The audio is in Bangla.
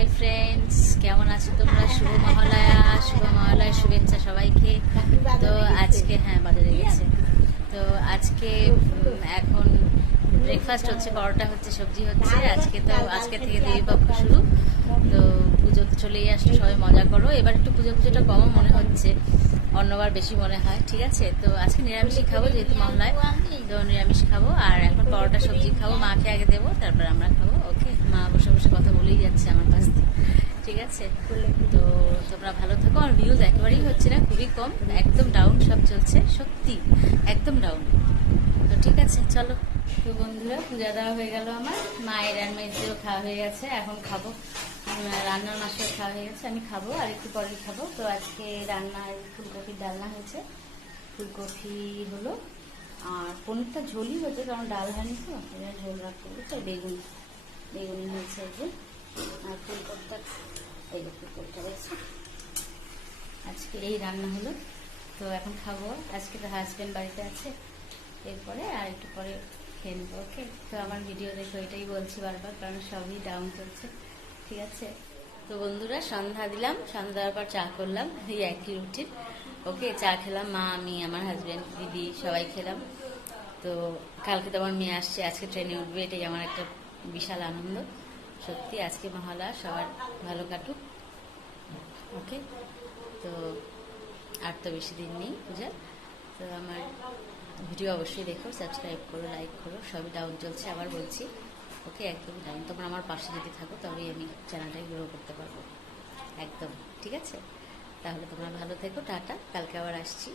হাই ফ্রেন্ডস, কেমন আছো তোমরা? শুভ মহালয়ার শুভেচ্ছা সবাইকে। তো আজকে বাজারে গেছে। তো আজকে এখন ব্রেকফাস্ট হচ্ছে, পরোটা হচ্ছে, সবজি হচ্ছে। আজকে থেকে দেবীপক্ষ শুরু। তো পুজো তো চলেই আসছে, সবাই মজা করো। এবার একটু পুজোটা কমও মনে হচ্ছে, অন্যবার বেশি মনে হয়। ঠিক আছে, তো আজকে নিরামিষই খাবো, যেহেতু মহলায় তো নিরামিষ খাবো। আর এখন পরোটা সবজি খাবো, মাকে আগে দেবো, তারপর আমরা খাবো। ওকে, মা বসে বসে কথা বলেই যাচ্ছে আমার কাছ থেকে। ঠিক আছে, তো তোমরা ভালো থাকো। আর ভিউজ একেবারেই হচ্ছে না, খুবই কম, একদম ডাউন সব চলছে, সত্যি একদম ডাউন। তো ঠিক আছে, চলো। তো বন্ধুরা, পূজা দেওয়া হয়ে গেল আমার, মায়ের আর মেয়েদেরও খাওয়া হয়ে গেছে। এখন খাবো, রান্নার মাসেও খাওয়া হয়ে গেছে, আমি খাবো আর একটু পরেই খাবো। তো আজকে রান্নায় ফুলকপির ডালনা হয়েছে, ফুলকপি হলো, আর পনিরটা ঝোলই হয়েছে, কারণ ডাল হয়নি তো, এটা ঝোল রাখতে হয়েছে। বেগুনি হয়েছে এই যে, আর ফুলকপিটা, এই যে ফুলকপিটা রয়েছে। আজকে এই রান্না হলো। তো এখন খাবো, আজকে তো হাজব্যান্ড বাড়িতে আছে, এরপরে আর একটু পরে খেয়ে নেবো। ওকে, তো আমার ভিডিও দেখো, এটাই বলছি বারবার, কারণ সবই ডাউন চলছে। ঠিক আছে, তো বন্ধুরা, সন্ধ্যা দিলাম, সন্ধ্যা দেওয়ার পর চা করলাম, এই একই রুটিন। ওকে, চা খেলাম, মা, আমি, আমার হাজব্যান্ড, দিদি, সবাই খেলাম। তো কালকে তো আমার মেয়ে আসছে, আজকে ট্রেনে উঠবে, এটাই আমার একটা বিশাল আনন্দ। সত্যি আজকে মহালয়া, সবার ভালো কাটুক। ওকে, তো আর তো বেশি দিন নেই পূজা। তো আমার ভিডিও অবশ্যই দেখো, সাবস্ক্রাইব করো, লাইক করো। সবই ডাউন চলছে, আবার বলছি। ওকে, একদম ডাউন। তোমরা আমার পাশে যদি থাকো, তবেই আমি চ্যানেলটাকে গ্রো করতে পারবো একদম। ঠিক আছে, তাহলে তোমরা ভালো থেকো, টাটা, কালকে আবার আসছি।